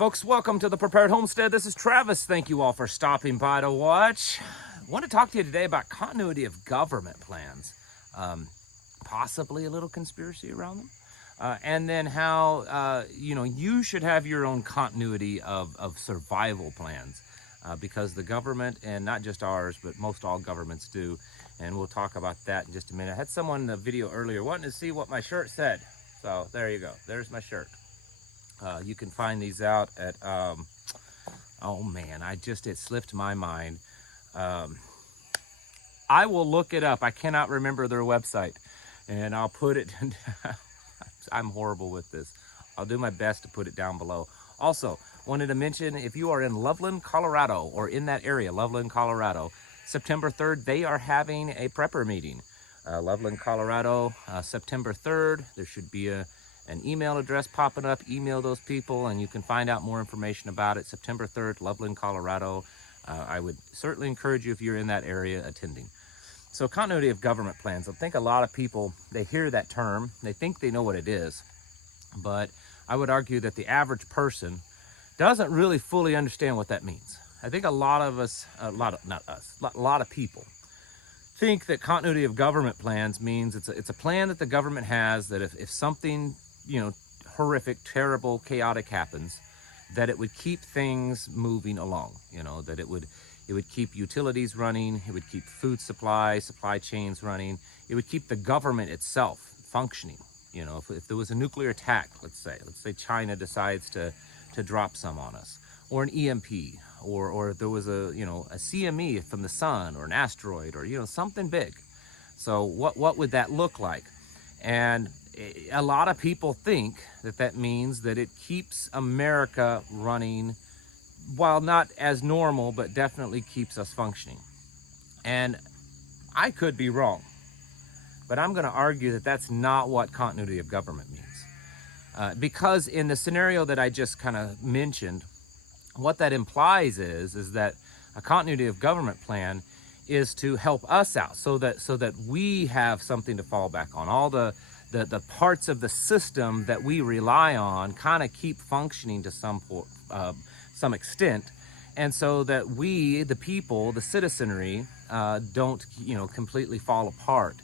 folks, welcome to the Prepared Homestead. This is Travis. Thank you all for stopping by to watch. I want to talk to you today about continuity of government plans, possibly a little conspiracy around them, and then how you should have your own continuity of survival plans, because the government, and not just ours, but most all governments do, and we'll talk about that in just a minute. I had someone in the video earlier wanting to see what my shirt said, so there you go. There's my shirt. You can find these out at, oh man, it slipped my mind. I will look it up. I cannot remember their website, and I'll put it, I'm horrible with this. I'll do my best to put it down below. Also, wanted to mention, if you are in Loveland, Colorado, or in that area, Loveland, Colorado, September 3rd, they are having a prepper meeting. Loveland, Colorado, September 3rd, there should be an email address popping up. Email those people and you can find out more information about it. September 3rd, Loveland, Colorado. I would certainly encourage you, if you're in that area, attending. So continuity of government plans. I think a lot of people, they hear that term, they think they know what it is, but I would argue that the average person doesn't really fully understand what that means. I think a lot of us, a lot of people think that continuity of government plans means it's a plan that the government has, that if something horrific, terrible, chaotic happens, that it would keep things moving along, that it would keep utilities running, it would keep food supply chains running, it would keep the government itself functioning. If there was a nuclear attack, let's say China decides to drop some on us, or an EMP, or if there was a CME from the sun, or an asteroid, or something big. So what would that look like? And a lot of people think that means that it keeps America running, while not as normal, but definitely keeps us functioning. And I could be wrong, but I'm going to argue that that's not what continuity of government means. Because in the scenario that I just kind of mentioned, what that implies is that a continuity of government plan is to help us out, so that we have something to fall back on. All the parts of the system that we rely on kind of keep functioning to some extent, and so that we, the people, the citizenry, don't completely fall apart.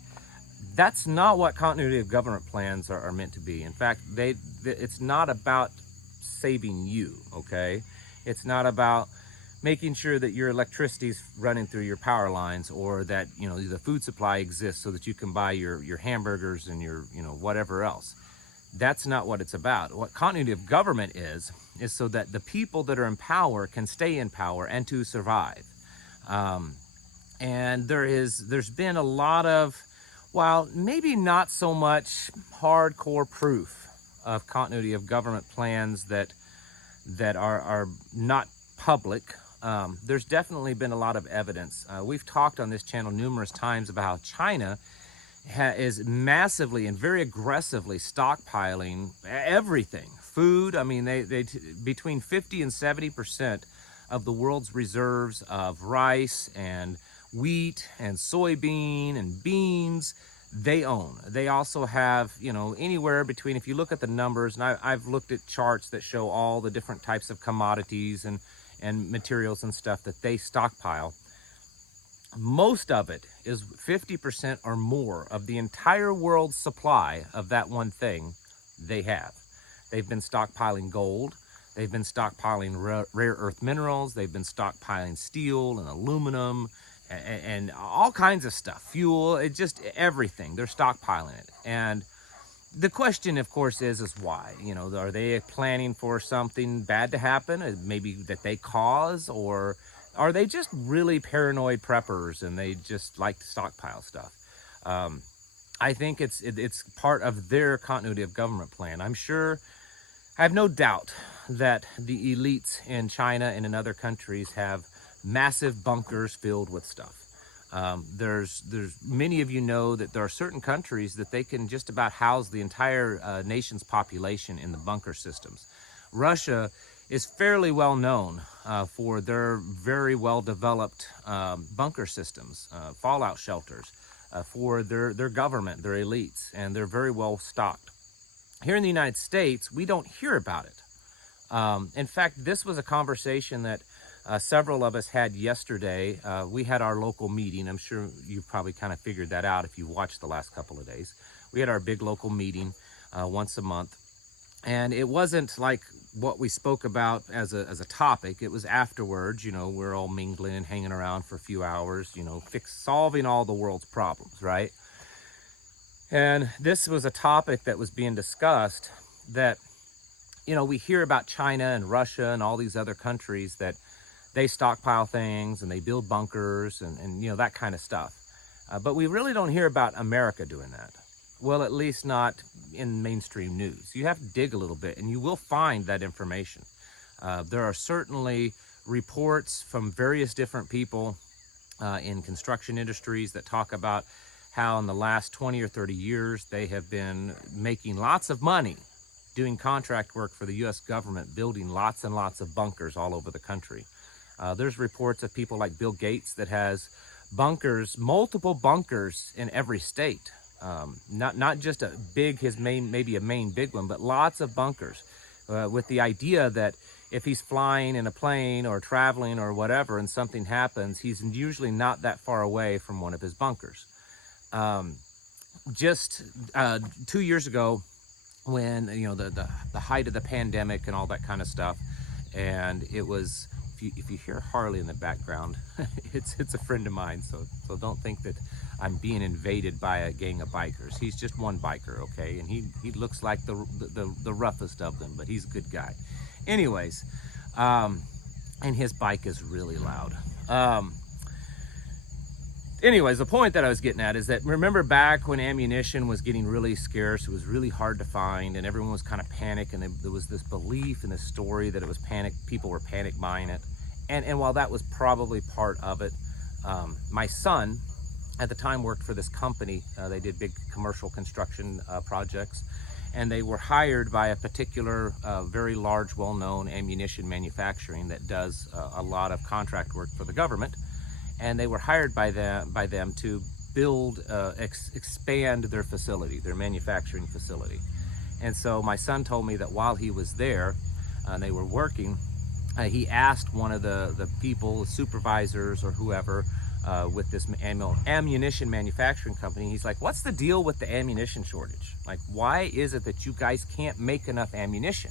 That's not what continuity of government plans are meant to be. In fact, it's not about saving you, okay? It's not about making sure that your electricity is running through your power lines, or that the food supply exists so that you can buy your hamburgers and your whatever else. That's not what it's about. What continuity of government is so that the people that are in power can stay in power and to survive. And there's been a lot of, while maybe not so much hardcore proof of continuity of government plans that are not public. There's definitely been a lot of evidence. We've talked on this channel numerous times about how China is massively and very aggressively stockpiling everything. Food, I mean, they between 50 and 70% of the world's reserves of rice and wheat and soybean and beans, they own. They also have, anywhere between, if you look at the numbers, and I've looked at charts that show all the different types of commodities and materials and stuff that they stockpile, most of it is 50% or more of the entire world's supply of that one thing they have. They've been stockpiling gold, they've been stockpiling rare earth minerals, they've been stockpiling steel and aluminum and all kinds of stuff, fuel, just everything. They're stockpiling it. And the question, of course, is why? Are they planning for something bad to happen, maybe that they cause, or are they just really paranoid preppers and they just like to stockpile stuff? I think it's part of their continuity of government plan. I have no doubt that the elites in China and in other countries have massive bunkers filled with stuff. There's many of you know that there are certain countries that they can just about house the entire nation's population in the bunker systems. Russia is fairly well known for their very well developed bunker systems, fallout shelters for their government, their elites, and they're very well stocked. Here in the United States, we don't hear about it. In fact, this was a conversation that several of us had yesterday. We had our local meeting. I'm sure you probably kind of figured that out if you watched the last couple of days. We had our big local meeting once a month. And it wasn't like what we spoke about as a topic. It was afterwards, we're all mingling and hanging around for a few hours, solving all the world's problems, right? And this was a topic that was being discussed that, we hear about China and Russia and all these other countries that they stockpile things and they build bunkers and that kind of stuff. But we really don't hear about America doing that. Well, at least not in mainstream news. You have to dig a little bit and you will find that information. There are certainly reports from various different people in construction industries that talk about how in the last 20 or 30 years they have been making lots of money doing contract work for the U.S. government, building lots and lots of bunkers all over the country. There's reports of people like Bill Gates that has bunkers, multiple bunkers in every state. Not just a big, maybe a main big one, but lots of bunkers with the idea that if he's flying in a plane or traveling or whatever and something happens, he's usually not that far away from one of his bunkers. Just 2 years ago, when the height of the pandemic and all that kind of stuff, and it was, if you hear Harley in the background, it's a friend of mine, so don't think that I'm being invaded by a gang of bikers. He's just one biker, okay, and he looks like the roughest of them, but he's a good guy. Anyways, and his bike is really loud. Anyways, the point that I was getting at is that, remember back when ammunition was getting really scarce, it was really hard to find, and everyone was kind of panicked, and there was this belief in this story that it was panic, people were panic buying it. And while that was probably part of it, my son at the time worked for this company. They did big commercial construction projects, and they were hired by a particular very large, well-known ammunition manufacturing that does a lot of contract work for the government. And they were hired by them to build, expand their facility, their manufacturing facility. And so my son told me that while he was there, they were working, he asked one of the people, supervisors or whoever, with this ammunition manufacturing company, he's like, what's the deal with the ammunition shortage? Like, why is it that you guys can't make enough ammunition?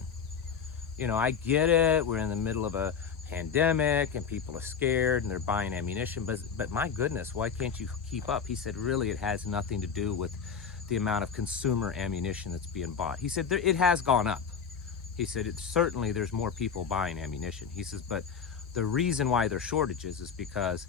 I get it, we're in the middle of a pandemic and people are scared and they're buying ammunition, but my goodness, why can't you keep up? He said, really, it has nothing to do with the amount of consumer ammunition that's being bought. He said, it has gone up. He said, certainly there's more people buying ammunition. He says, but the reason why there's shortages is because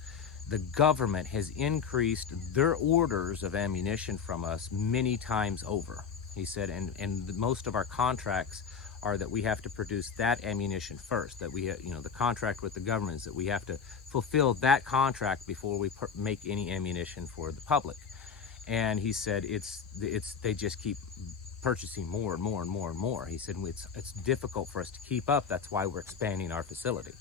the government has increased their orders of ammunition from us many times over. He said, and most of our contracts are that we have to produce that ammunition first, that we have, the contract with the government is that we have to fulfill that contract before we make any ammunition for the public. And he said, they just keep purchasing more and more and more and more. He said, it's difficult for us to keep up. That's why we're expanding our facility.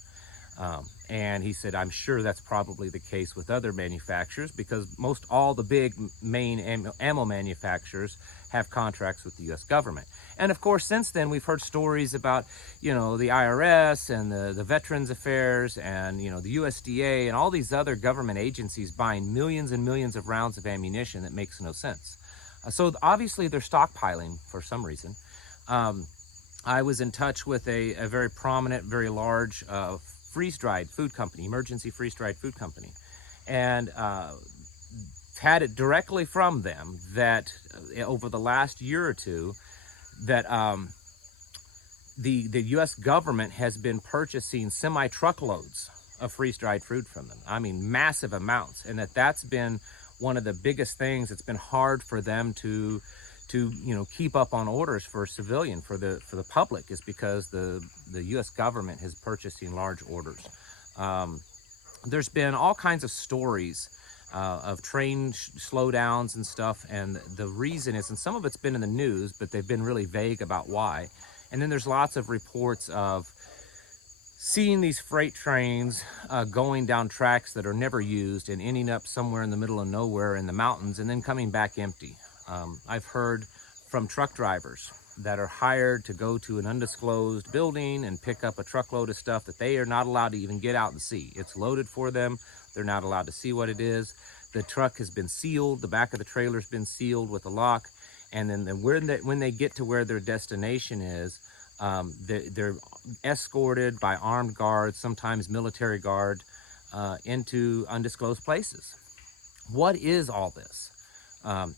And he said, I'm sure that's probably the case with other manufacturers, because most all the big main ammo manufacturers have contracts with the U.S. government. And of course, since then, we've heard stories about, the IRS and the Veterans Affairs and, the USDA and all these other government agencies buying millions and millions of rounds of ammunition that makes no sense. So obviously they're stockpiling for some reason. I was in touch with a very prominent, very large freeze-dried food company, emergency freeze-dried food company, and had it directly from them that over the last year or two, that the U.S. government has been purchasing semi-truckloads of freeze-dried food from them. I mean, massive amounts, and that's been one of the biggest things. It's been hard for them to keep up on orders for civilian, for the public, is because the U.S. government is purchasing large orders. There's been all kinds of stories of train slowdowns and stuff, and the reason is, and some of it's been in the news, but they've been really vague about why. And then there's lots of reports of seeing these freight trains going down tracks that are never used and ending up somewhere in the middle of nowhere in the mountains and then coming back empty. I've heard from truck drivers that are hired to go to an undisclosed building and pick up a truckload of stuff that they are not allowed to even get out and see. It's loaded for them. They're not allowed to see what it is. The truck has been sealed. The back of the trailer's been sealed with a lock. And then when they get to where their destination is, they're escorted by armed guards, sometimes military guard, into undisclosed places. What is all this?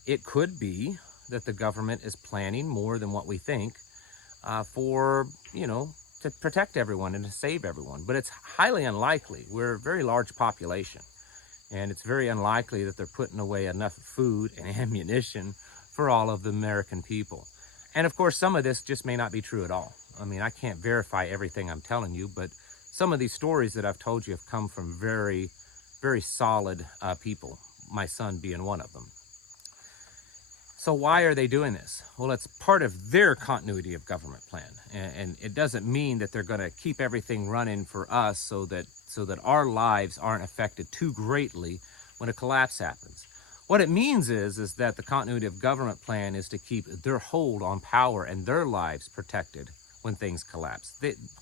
It could be that the government is planning more than what we think for, to protect everyone and to save everyone. But it's highly unlikely. We're a very large population, and it's very unlikely that they're putting away enough food and ammunition for all of the American people. And of course, some of this just may not be true at all. I mean, I can't verify everything I'm telling you, but some of these stories that I've told you have come from very, very solid people, my son being one of them. So why are they doing this? Well, it's part of their continuity of government plan. And it doesn't mean that they're going to keep everything running for us so that our lives aren't affected too greatly when a collapse happens. What it means is that the continuity of government plan is to keep their hold on power and their lives protected when things collapse.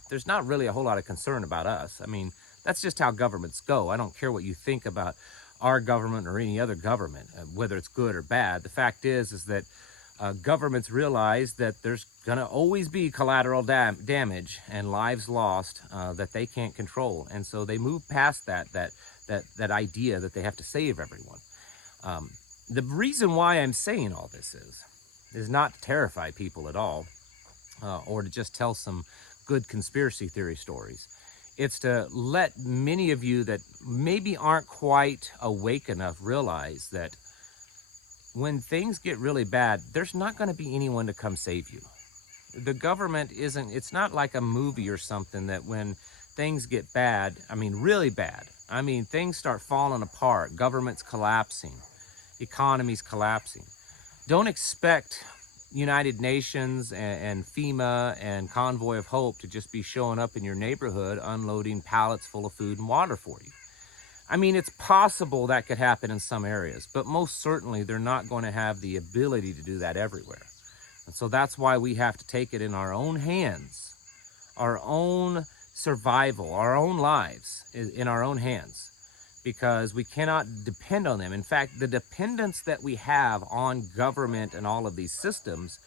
There's not really a whole lot of concern about us. I mean, that's just how governments go. I don't care what you think about our government or any other government, whether it's good or bad. The fact is that governments realize that there's going to always be collateral damage and lives lost that they can't control, and so they move past that idea that they have to save everyone. The reason why I'm saying all this is not to terrify people at all, or to just tell some good conspiracy theory stories. It's to let many of you that maybe aren't quite awake enough realize that when things get really bad, there's not going to be anyone to come save you. The government it's not like a movie or something that when things get bad, I mean really bad, I mean things start falling apart, government's collapsing, economy's collapsing. Don't expect United Nations and FEMA and Convoy of Hope to just be showing up in your neighborhood unloading pallets full of food and water for you. I mean, it's possible that could happen in some areas, but most certainly they're not going to have the ability to do that everywhere. And so that's why we have to take it in our own hands, our own survival, our own lives in our own hands, because we cannot depend on them. In fact, the dependence that we have on government and all of these systems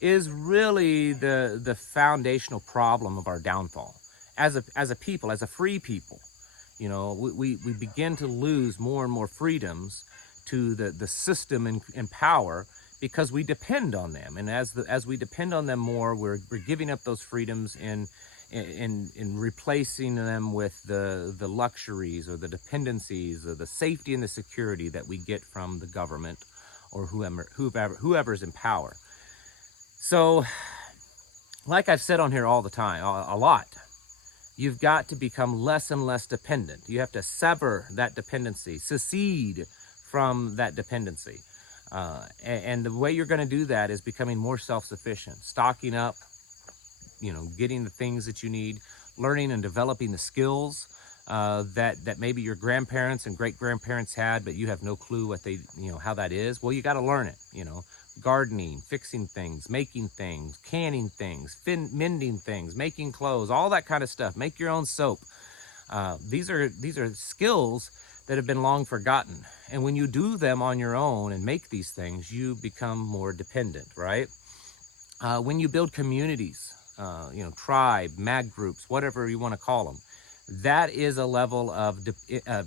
is really the foundational problem of our downfall. As a people, as a free people, we begin to lose more and more freedoms to the system and power because we depend on them. And as we depend on them more, we're giving up those freedoms in replacing them with the luxuries or the dependencies or the safety and the security that we get from the government or whoever's in power. So, like I've said on here all the time, a lot, you've got to become less and less dependent. You have to sever that dependency, secede from that dependency. And the way you're going to do that is becoming more self-sufficient, stocking up, getting the things that you need, learning and developing the skills that maybe your grandparents and great-grandparents had, but you have no clue what how that is. Well, you got to learn it, gardening, fixing things, making things, canning things, mending things, making clothes, all that kind of stuff. Make your own soap. These are skills that have been long forgotten. And when you do them on your own and make these things, you become more dependent, right? When you build communities, tribe, mag groups, whatever you want to call them, that is a level of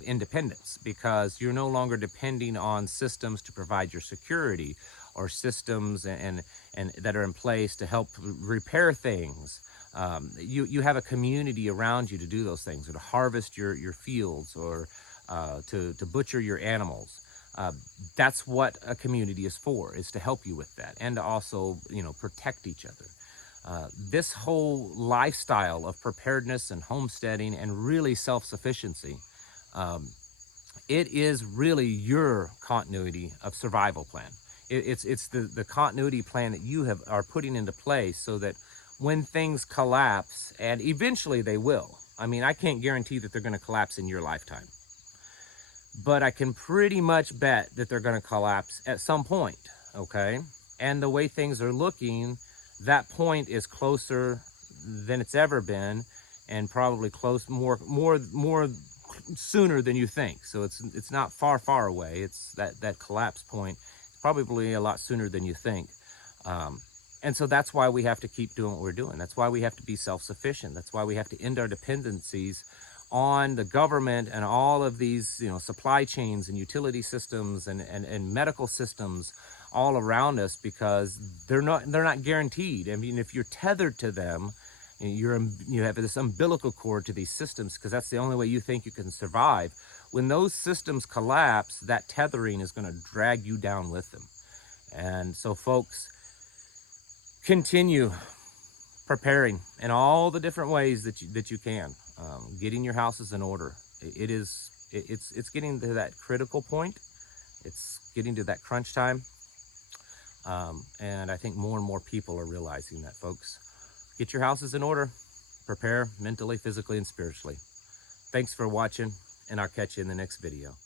independence, because you're no longer depending on systems to provide your security or systems and that are in place to help repair things. You have a community around you to do those things, or to harvest your fields, or to butcher your animals. That's what a community is for, is to help you with that, and to also protect each other. This whole lifestyle of preparedness and homesteading and really self-sufficiency, it is really your continuity of survival plan. It's the continuity plan that you are putting into place so that when things collapse, and eventually they will. I mean, I can't guarantee that they're going to collapse in your lifetime, but I can pretty much bet that they're going to collapse at some point, okay? And the way things are looking, that point is closer than it's ever been, and probably more sooner than you think. So it's not far away. It's that collapse point, probably a lot sooner than you think. And so that's why we have to keep doing what we're doing. That's why we have to be self-sufficient. That's why we have to end our dependencies on the government and all of these, supply chains and utility systems and medical systems all around us, because they're not guaranteed. I mean, if you're tethered to them, you have this umbilical cord to these systems, because that's the only way you think you can survive. When those systems collapse, that tethering is going to drag you down with them. And so, folks, continue preparing in all the different ways that you can. Getting your houses in order. It's getting to that critical point. It's getting to that crunch time. And I think more and more people are realizing that, folks. Get your houses in order. Prepare mentally, physically, and spiritually. Thanks for watching, and I'll catch you in the next video.